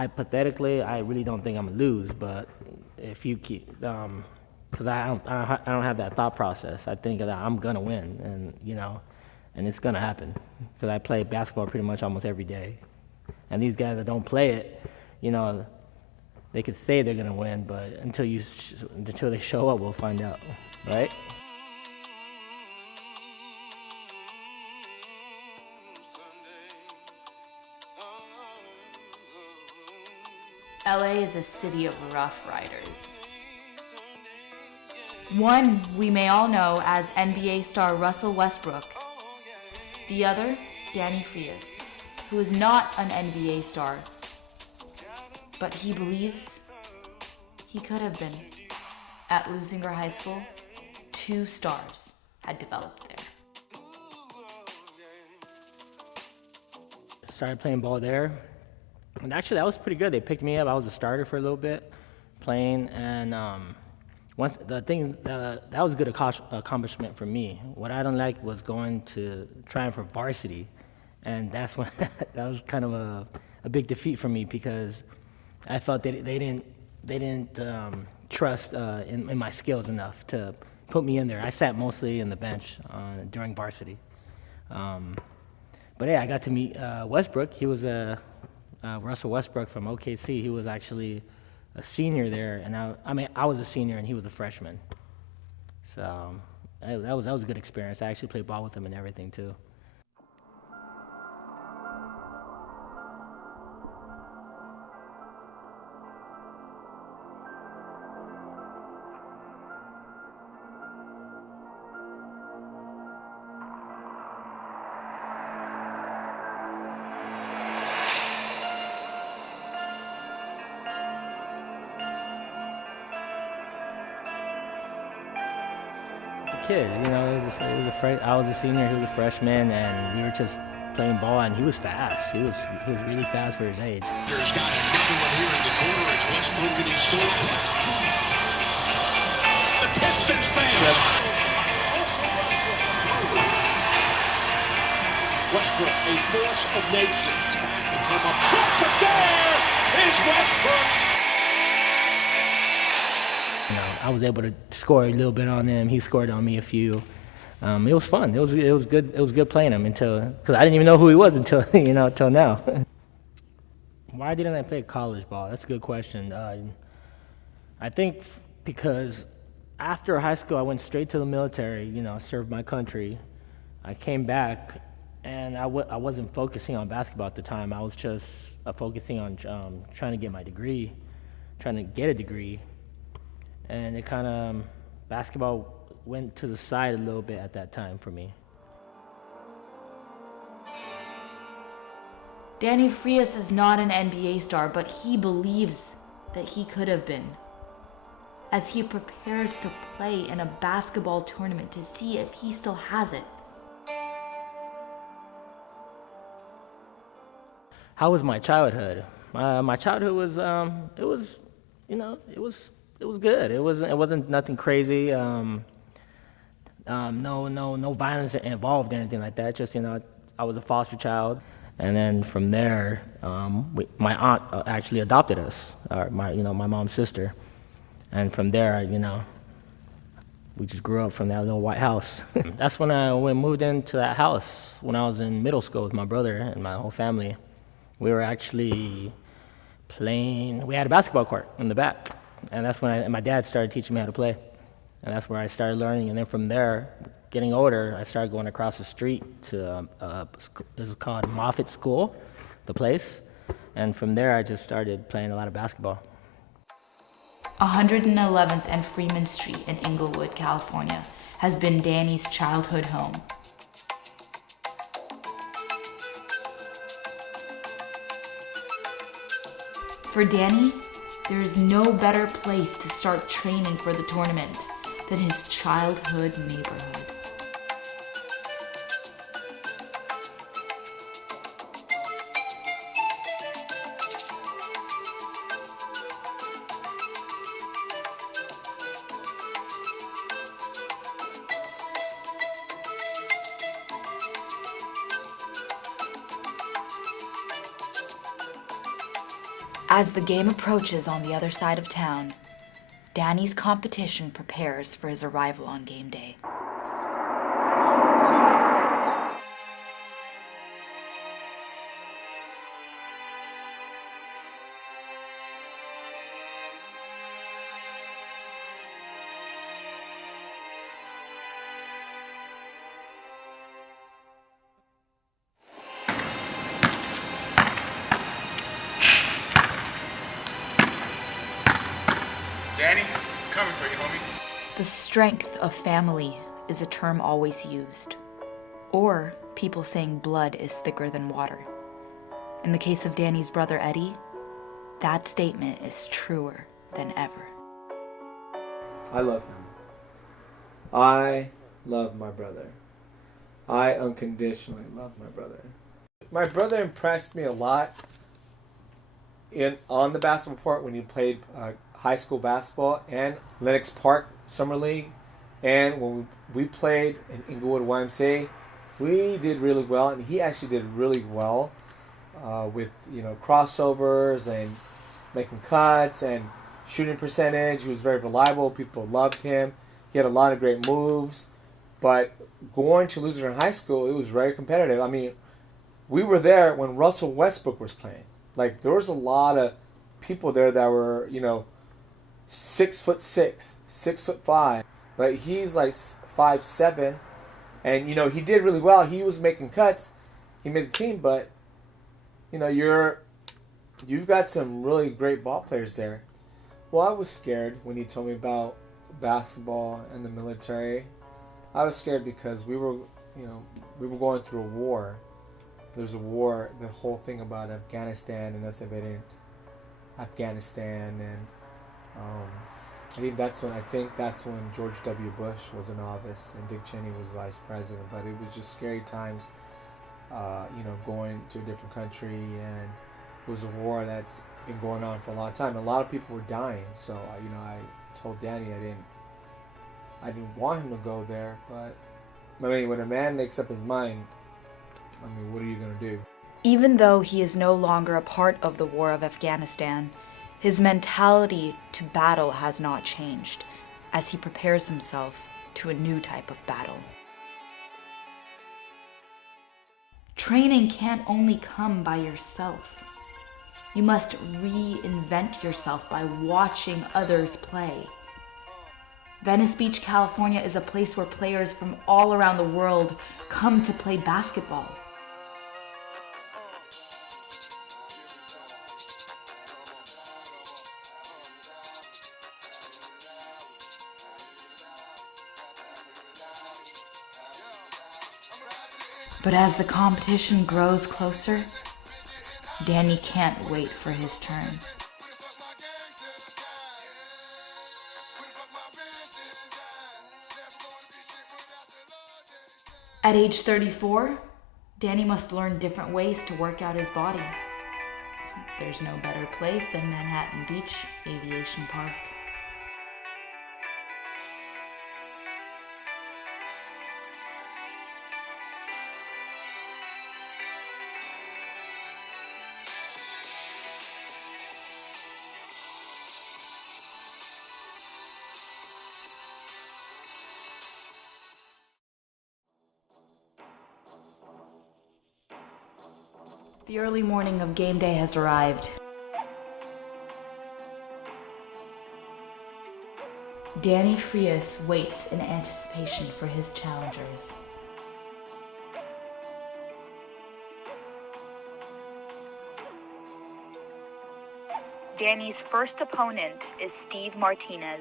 hypothetically, I really don't think I'm gonna lose. But if you keep, because I don't have that thought process. I think that I'm gonna win, and and it's gonna happen. Because I play basketball pretty much almost every day, and these guys that don't play it, you know, they could say they're gonna win, but until they show up, we'll find out, right? LA is a city of rough riders. One we may all know as NBA star Russell Westbrook. The other, Danny Frias, who is not an NBA star, but he believes he could have been. At Lusinger High School, 2 stars had developed there. Started playing ball there, and actually that was pretty good. They picked me up. I was a starter for a little bit, playing, and once the thing that was a good accomplishment for me. What I don't like was trying for varsity, and that's when that was kind of a big defeat for me because I felt that they didn't trust in my skills enough to put me in there. I sat mostly in the bench during varsity. But yeah, I got to meet Westbrook. He was Russell Westbrook from OKC. He was actually a senior there, and I was a senior and he was a freshman. So that was a good experience. I actually played ball with him and everything too. Kid, I was a senior, he was a freshman, and we were just playing ball, and he was fast. He was really fast for his age. There's got another one here in the corner. It's Westbrook and he scores. The Pistons fans. Westbrook, a force of nature. Come up short, but there is Westbrook. I was able to score a little bit on him. He scored on me a few. It was fun. It was good. It was good playing him because I didn't even know who he was until until now. Why didn't I play college ball? That's a good question. I think because after high school, I went straight to the military. Served my country. I came back, and I wasn't focusing on basketball at the time. I was just focusing on trying to get my degree, trying to get a degree. And it kind of, basketball went to the side a little bit at that time for me. Danny Frias is not an NBA star, but he believes that he could have been. As he prepares to play in a basketball tournament to see if he still has it. How was my childhood? My childhood was, it was good. It wasn't nothing crazy. No violence involved or anything like that. Just I was a foster child, and then from there, my aunt actually adopted us. My mom's sister, and from there, we just grew up from that little white house. That's when we moved into that house when I was in middle school with my brother and my whole family. We were actually playing. We had a basketball court in the back. And that's when my dad started teaching me how to play. And that's where I started learning. And then from there, getting older, I started going across the street to, it was called Moffitt School, the place. And from there, I just started playing a lot of basketball. 111th and Freeman Street in Inglewood, California, has been Danny's childhood home. For Danny, there is no better place to start training for the tournament than his childhood neighborhood. As the game approaches on the other side of town, Danny's competition prepares for his arrival on game day. Danny, coming for you, homie. The strength of family is a term always used, or people saying blood is thicker than water. In the case of Danny's brother Eddie, that statement is truer than ever. I love him. I love my brother. I unconditionally love my brother. My brother impressed me a lot on the basketball court when he played high school basketball and Lenox Park Summer League, and when we played in Inglewood YMCA, we did really well, and he actually did really well with crossovers and making cuts and shooting percentage. He was very reliable. People loved him. He had a lot of great moves. But going to Lutheran High School, it was very competitive. I mean, we were there when Russell Westbrook was playing. Like, there was a lot of people there that were, 6'6", 6'5", but he's like 5'7", and he did really well. He was making cuts. He made the team, but you've got some really great ball players there. Well, I was scared when he told me about basketball and the military. I was scared because we were going through a war. There's a war, the whole thing about Afghanistan and us invading Afghanistan, and I think that's when George W. Bush was in office and Dick Cheney was vice president. But it was just scary times, going to a different country, and it was a war that's been going on for a long time. A lot of people were dying, so I told Danny I didn't want him to go there, but I mean, when a man makes up his mind, what are you going to do? Even though he is no longer a part of the war of Afghanistan, his mentality to battle has not changed as he prepares himself to a new type of battle. Training can't only come by yourself. You must reinvent yourself by watching others play. Venice Beach, California is a place where players from all around the world come to play basketball. But as the competition grows closer, Danny can't wait for his turn. At age 34, Danny must learn different ways to work out his body. There's no better place than Manhattan Beach Aviation Park. The early morning of game day has arrived. Danny Frias waits in anticipation for his challengers. Danny's first opponent is Steve Martinez.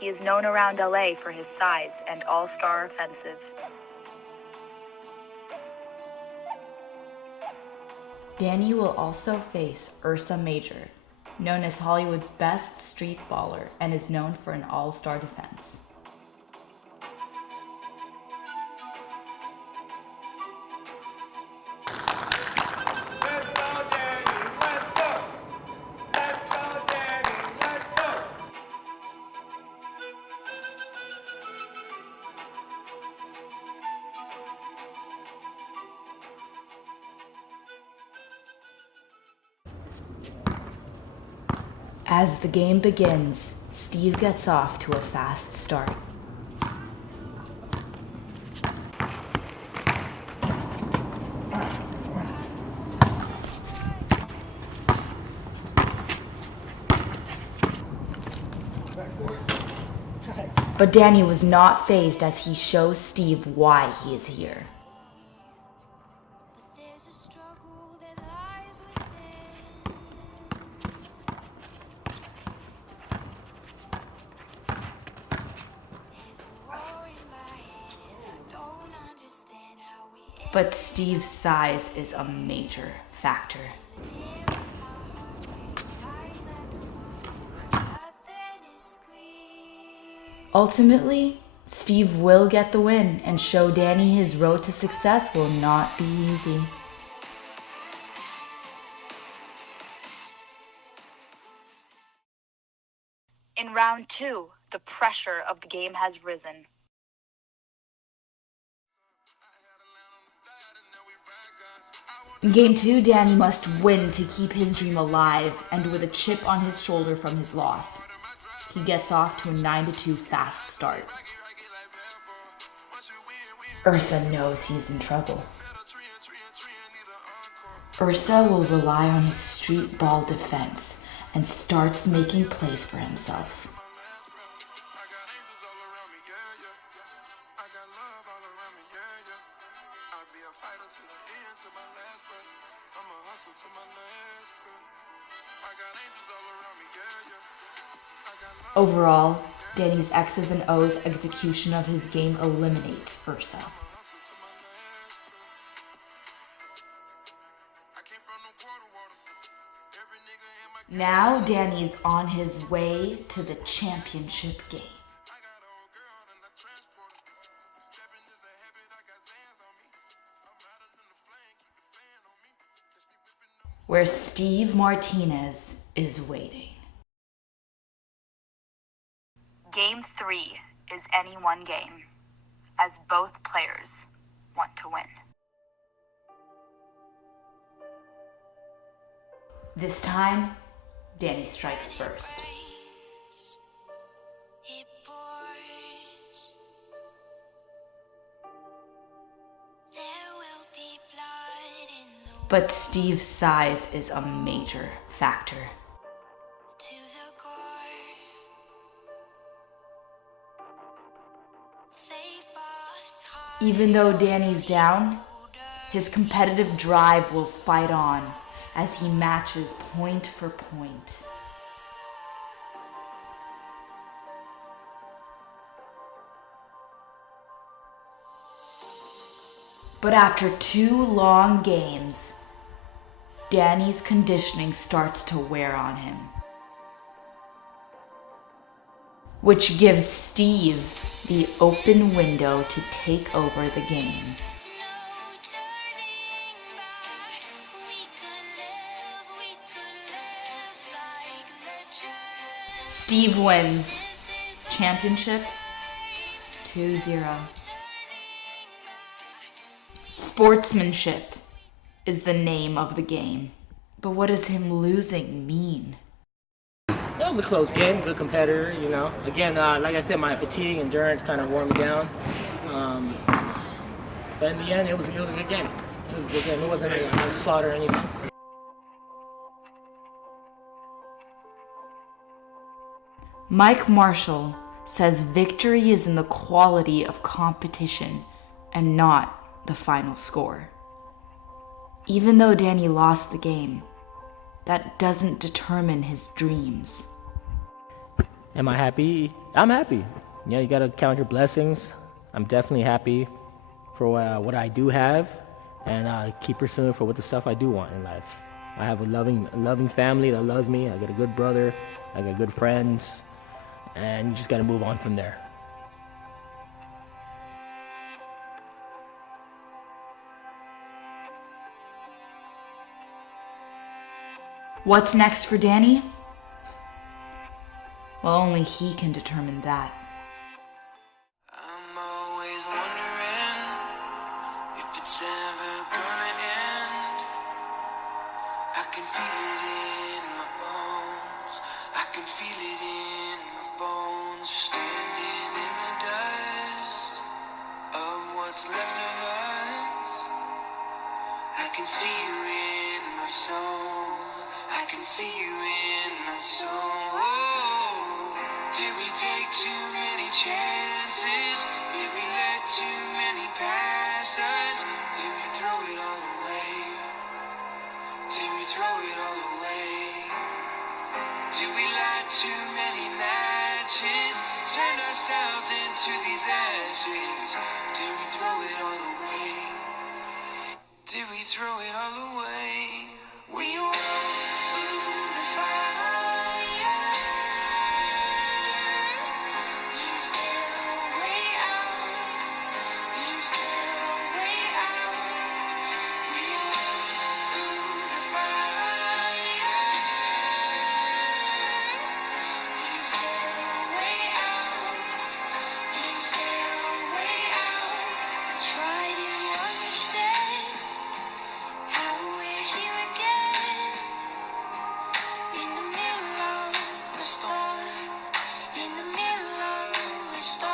He is known around LA for his size and all-star offensive. Danny will also face Ursa Major, known as Hollywood's best street baller and is known for an all-star defense. As the game begins, Steve gets off to a fast start. But Danny was not fazed as he shows Steve why he is here. But Steve's size is a major factor. Ultimately, Steve will get the win and show Danny his road to success will not be easy. In round 2, the pressure of the game has risen. In Game 2, Danny must win to keep his dream alive and with a chip on his shoulder from his loss. He gets off to a 9-2 fast start. Ursa knows he's in trouble. Ursa will rely on his street ball defense and starts making plays for himself. Overall, Danny's X's and O's execution of his game eliminates Ursa. Now Danny's on his way to the championship game. Where Steve Martinez is waiting. Game 3 is any one game, as both players want to win. This time, Danny strikes first. But Steve's size is a major factor. Even though Danny's down, his competitive drive will fight on as he matches point for point. But after 2 long games, Danny's conditioning starts to wear on him, which gives Steve the open window to take over the game. Steve wins. Championship 2-0. Sportsmanship is the name of the game. But what does him losing mean? That was a close game, good competitor, you know. Again, like I said, my fatigue, endurance kind of wore me down. But in the end, it was a good game. It was a good game. It wasn't a slaughter or anything. Mike Marshall says victory is in the quality of competition and not the final score. Even though Danny lost the game, that doesn't determine his dreams. Am I happy? I'm happy. Yeah, you gotta count your blessings. I'm definitely happy for what I do have, and keep pursuing for what the stuff I do want in life. I have a loving family that loves me. I got a good brother. I got good friends, and you just gotta move on from there. What's next for Danny? Well, only he can determine that. I'm always wondering if it's ever gonna end. I can feel it in my bones. I can see you in my soul. I can see you in my soul. Did we take too many chances? Did we let too many pass us? Did we throw it all away? Did we throw it all away? Did we light too many matches? Turn ourselves into these ashes? Did we throw it all away? Did we throw it all away? We walked through the fire. Is there a way out? Is there a way out? We walked through the fire. Is there a way out? Is there a way out? I try to understand how we're here again, in the middle of the storm, in the middle of the storm.